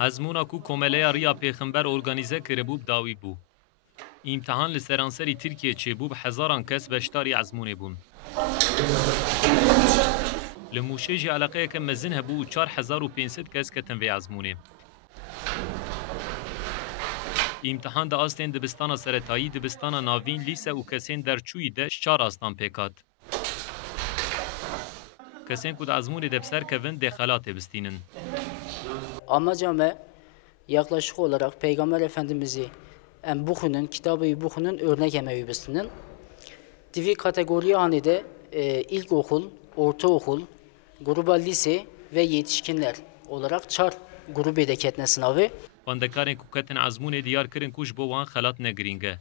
Ezmûna ku Komeleya Riya Pêxember organize kiribû dawî bû. İmtihan li seranserî Tirkiye çêbû bi hezaran kes beşdarî ezmûnê bûn. Li Mûşê jî eleqeyeke mezin hebû û 4500 kes ketin vê ezmûnê. İmtihan da astên dibistana seretayî, dibistana navîn, lîse û kesên derçûyî de 4 astan pêkat. Kesên ku di ezmûnê de biser kevin dê xelatê bistînin. Amacame yaklaşık olarak Peygamber Efendimiz'i Bukhun'un, kitabı Bukhun'un örnek emeği bistinin. Divi kategoriye hanede ilkokul, ortaokul, gruba lise ve yetişkinler olarak çar grubu deketne sınavı. Xwendekarên ku ketin ezmûnê diyar kirin ku ji bo wan xelat negiringe.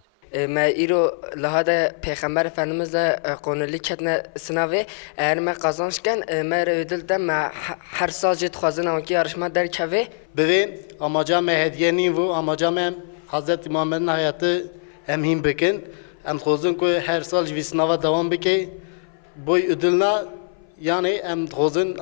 Me îro lihada Peygamber Efendimizle konulî ketine sınavê eğer me kazançken me re ödül de me her sal jê dixwazin enkî yarışma derkevê. Bivê amaca me hediye nî bû, amaca me Hazreti Muhammed'in hayatı em hîn bikin. Em dixwazin ku her sal ji vî sınava devam bike. Boy ödülna yani em dixwazin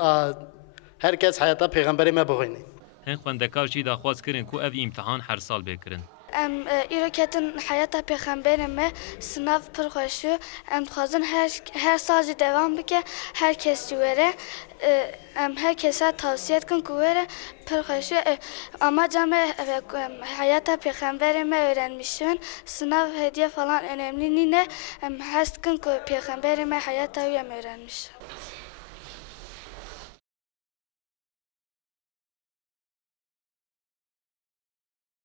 herkes hayata Peygamberê me bixwîne. Hin xwendekar jî daxwaz kirin ku ev îmtihan her sal bêkirin. Em îro ketin hayata pêxemberê me sınav pir xweş û em dixwazin her sal jî devam bike, herkes jî were em herkese tavsiye dikin ku were pir xweş û amaca me hayata pêxemberê me öğrenmişim. Sınav hediye falan önemli nîne, em hes dikin ku pêxemberê me hayata wî em öğrenmişim.